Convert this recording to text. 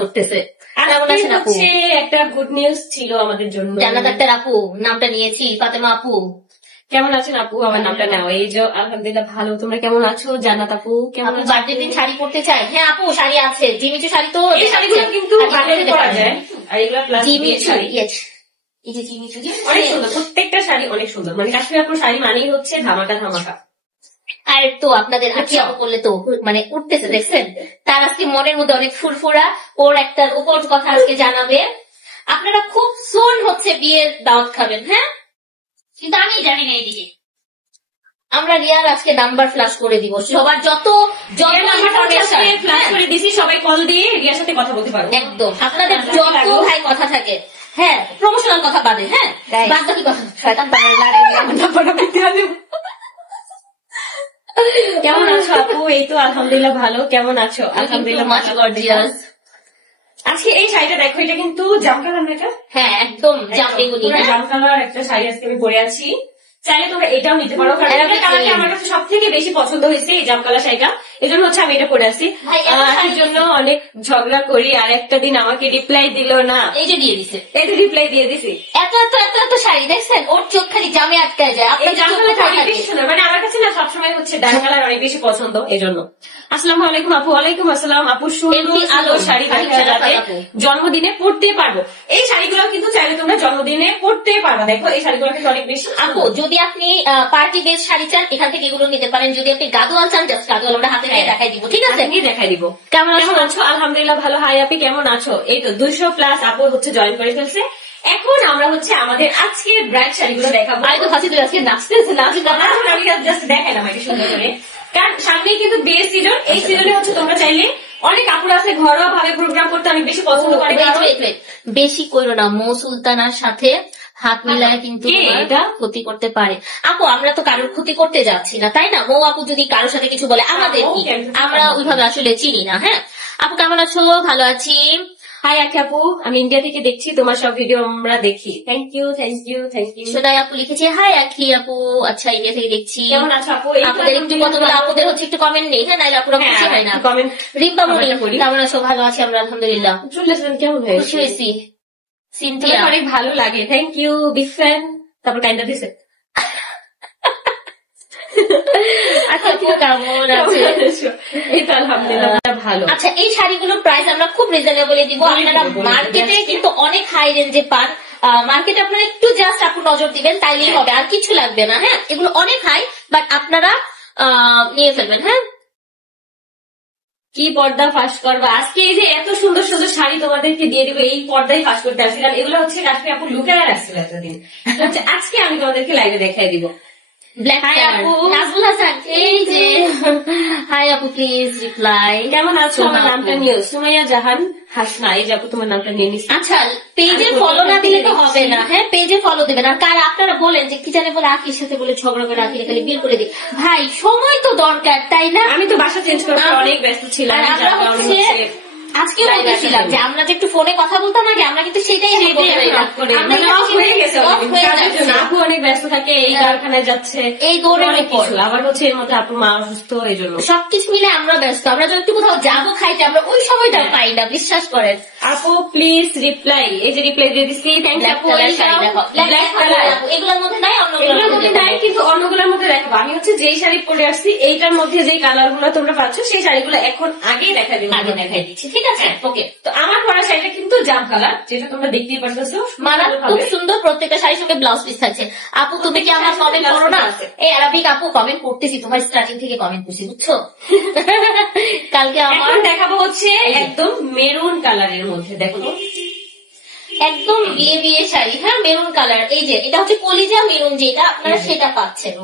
করতেছে। কেমন আছেন আপু? একটা গুড নিউজ ছিল আমাদের জন্য। জান্নাত আক্তার আপু নামটা নিয়েছি, ফাতেমা আপু কেমন আছেন আপু? আমার নামটা নাও। এই যে আলহামদুলিল্লাহ ভালো, তোমরা কেমন আছো? জান্নাত আপু কেমন আছো? বার্থডে দিন শাড়ি পরতে চাই? হ্যাঁ আপু শাড়ি আছে, জিমিচু শাড়ি তো এই শাড়িগুলো কিন্তু বানিয়ে পরা যায়, আর এগুলো প্লাস জিমিচু শাড়ি এই যে জিমিচু অনেক সুন্দর, প্রত্যেকটা শাড়ি অনেক সুন্দর। মানে কাশ্মীর আপুর শাড়ি মানেই হচ্ছে ধামাকা ধামাকা। আর তো আপনাদের আখি আপু করলে তো মানে উঠতেছে, দেখছেন? তার আজকে মনের মধ্যে অনেক ফুরফুরা, ওর একটা উপর কথা আজকে জানাবে। আপনারা খুব সুন হচ্ছে বিয়ের দাওয়াত খাবেন, হ্যাঁ? কিন্তু আমি জানি না এদিকে আমরা রিয়ার আজকে নাম্বার ফ্ল্যাশ করে দিব, সবার যত ফ্ল্যাশ করে দিছি, সবাই কল দিয়ে রিয়ার সাথে কথা বলতে পারো। একদম আপনাদের যত ভাই কথা থাকে, হ্যাঁ প্রমোশনাল কথা বাদে, হ্যাঁ বাদ বাকি কথা কেমন আছো আপু? এই তো আলহামদুলিল্লাহ ভালো। কেমন আছো? আলহামদুলিল্লাহ গর্জিয়াস। আজকে এই শাড়িটা দেখো, এটা কিন্তু জাম কালার না? এটা হ্যাঁ একদম জাম কালার একটা শাড়ি আজকে আমি পরে আছি। চাইলে তোমরা এটাও নিতে পারো, কারণ এটা কালারটা আমার কাছে সব থেকে বেশি পছন্দ হয়েছে, এই জাম কালার শাড়িটা। এই জন্য হচ্ছে আমি এটা পরে আসি। এর জন্য অনেক ঝগড়া করি, আর একটা দিন আমাকে রিপ্লাই দিল না, এই যে দিয়ে দিছে, এই যে রিপ্লাই দিয়ে দিছি। এত এত এত এত শাড়ি দেখছেন, ওর চোখ খালি জামে আটকায় যায়। এই জাম কালারটা অনেক বেশি সুন্দর, মানে আমার কাছে না সবসময় হচ্ছে ডার্ক কালার অনেক বেশি পছন্দ, এই জন্য। আসসালামু আলাইকুম আপু। ওয়ালাইকুম আসসালাম আপু। সুন্দর আলো শাড়ি দেখা যাবে, জন্মদিনে পড়তে পারবো। এই শাড়িগুলো কিন্তু চাইলে তোমরা জন্মদিনে পড়তে পারবা। দেখো এই শাড়িগুলো কিন্তু অনেক বেশি আপু। যদি আপনি পার্টি বেস শাড়ি চান, এখান থেকে এগুলো নিতে পারেন। যদি আপনি গাদোয়াল চান, জাস্ট গাদোয়াল আমরা হাতে নিয়ে দেখাই দিব, ঠিক আছে? দেখাই দিব। কেমন আছো? আলহামদুলিল্লাহ ভালো। হাই আপি কেমন আছো? এই তো 200+ আপু হচ্ছে জয়েন করে ফেলছে। এখন আমরা হচ্ছে আমাদের আজকের ব্রাইড শাড়িগুলো দেখাবো। আমি তো ভাবছি তুই আজকে নাচতেছে না, আমি জাস্ট দেখাইলাম একটু সুন্দর করে, কারণ সামনেই কিন্তু বিয়ের সিজন। এই সিজনে হচ্ছে তোমরা চাইলে অনেক কাপড় আছে ঘরোয়া ভাবে প্রোগ্রাম করতে অনেক বেশি পছন্দ করে। বেশি করো না, মৌ সুলতানার সাথে হাত মিলায় কিন্তু এটা ক্ষতি করতে পারে। আপু আমরা তো কারোর ক্ষতি করতে যাচ্ছি না, তাই না? মৌ আপু যদি কারোর সাথে কিছু বলে আমাদের কি, আমরা ওইভাবে আসলে চিনি না। হ্যাঁ আপু কেমন আছো? ভালো আছি। হাই আখি আপু, আমি ইন্ডিয়া থেকে দেখছি, তোমার সব ভিডিও আমরা দেখি। Thank you thank you thank you. Sonai আপু লিখেছে হাই আখি আপু, আচ্ছা ইন্ডিয়া থেকে দেখছি। কেমন আছো আপু? আপনাদের একটু কতগুলো আপুদের হচ্ছে একটু কমেন্ট নেই, হ্যাঁ নাইলে আপুরা খুশি হয় না। কমেন্ট রিম্পা মনি কেমন আছো? ভালো আছি আমরা আলহামদুলিল্লাহ। চলেছেন কেমন হয়েছে? খুশি হয়েছি। সিনথিয়া অনেক ভালো লাগে, থ্যাংক ইউ বিগ ফ্যান। তারপর কাইন্ডা দিছে। আচ্ছা আপু কেমন আছে? এই তো আলহামদুলিল্লাহ ভালো। আচ্ছা এই শাড়িগুলোর প্রাইস আমরা খুব রিজনেবল দিব। আপনারা মার্কেটে কিন্তু অনেক হাই রেঞ্জে পান, মার্কেটে আপনারা একটু জাস্ট আপু নজর দিবেন, তাইলেই হবে, আর কিছু লাগবে না। হ্যাঁ এগুলো অনেক হাই, বাট আপনারা নিয়ে ফেলবেন। হ্যাঁ কি পর্দা ফাঁস করবা আজকে? এই যে এত সুন্দর সুন্দর শাড়ি তোমাদেরকে দিয়ে দিবো, এই পর্দায় ফাঁস করতে আসছিলাম। এগুলো হচ্ছে কাশ্মীর আপু লুকেরা রাখছিল এতদিন, আজকে আমি তোমাদেরকে লাইভে দেখাই দিব। হাই আপু নাজমুল হাসান, এই যে হাই আপু প্লিজ রিপ্লাই। কেমন আছো? আমার নামটা নিও, সুমাইয়া জাহান হাসনা। এই যে আপু তোমার নামটা নিয়ে নিচ্ছি। আচ্ছা পেজে ফলো না দিলে তো হবে না। হ্যাঁ পেজে ফলো দেবেন। আর কার আপনারা বলেন যে কি জানে বলে আখির সাথে বলে ঝগড়া করে আখির খালি বিল করে দিই, ভাই সময় তো দরকার, তাই না? আমি তো বাসা চেঞ্জ করতে অনেক ব্যস্ত ছিলাম। আজকে বলছিলাম যে আমরা যে একটু ফোনে কথা বলতাম আগে, আমরা কিন্তু সেটাই আপু অনেক ব্যস্ত থাকে, এই কারখানায় যাচ্ছে, এই দৌড়ে অনেক কিছু, আবার হচ্ছে এর মধ্যে আপু মা অসুস্থ, এই জন্য সবকিছু মিলে আমরা ব্যস্ত। আমরা যদি একটু কোথাও যাবো খাইতে, আমরা ওই সময়টা পাই না, বিশ্বাস করেন। আপু প্লিজ রিপ্লাই, এই যে রিপ্লাই দিয়ে দিচ্ছি। থ্যাংক ইউ আপু। এগুলোর মধ্যে নাই, অন্যগুলোর মধ্যে নাই, কিন্তু অন্যগুলোর মধ্যে দেখাবো। আমি হচ্ছে যেই শাড়ি পরে আসছি এইটার মধ্যে যেই কালার গুলো তোমরা পাচ্ছ, সেই শাড়িগুলো এখন আগেই দেখা দেবো, আগে দেখাই দিচ্ছি, ঠিক আছে? ওকে তো আমার পরা শাড়িটা কিন্তু জাম কালার, যেটা তোমরা দেখতেই পারছো, খুব সুন্দর। প্রত্যেকটা শাড়ির সঙ্গে ব্লাউজ পিস থাকছে। আপু তুমি কি আমার কমেন্ট করো না? এই আরবিক আপু কমেন্ট করতেছি, তোমার স্টার্টিং থেকে কমেন্ট করছি, বুঝছো? কালকে আমার দেখাবো হচ্ছে একদম মেরুন কালারের মধ্যে, দেখো একদম বিয়ে বিয়ে শাড়ি। হ্যাঁ মেরুন কালার, এই যে এটা হচ্ছে কলিজা মেরুন, যেটা আপনারা সেটা পাচ্ছেন।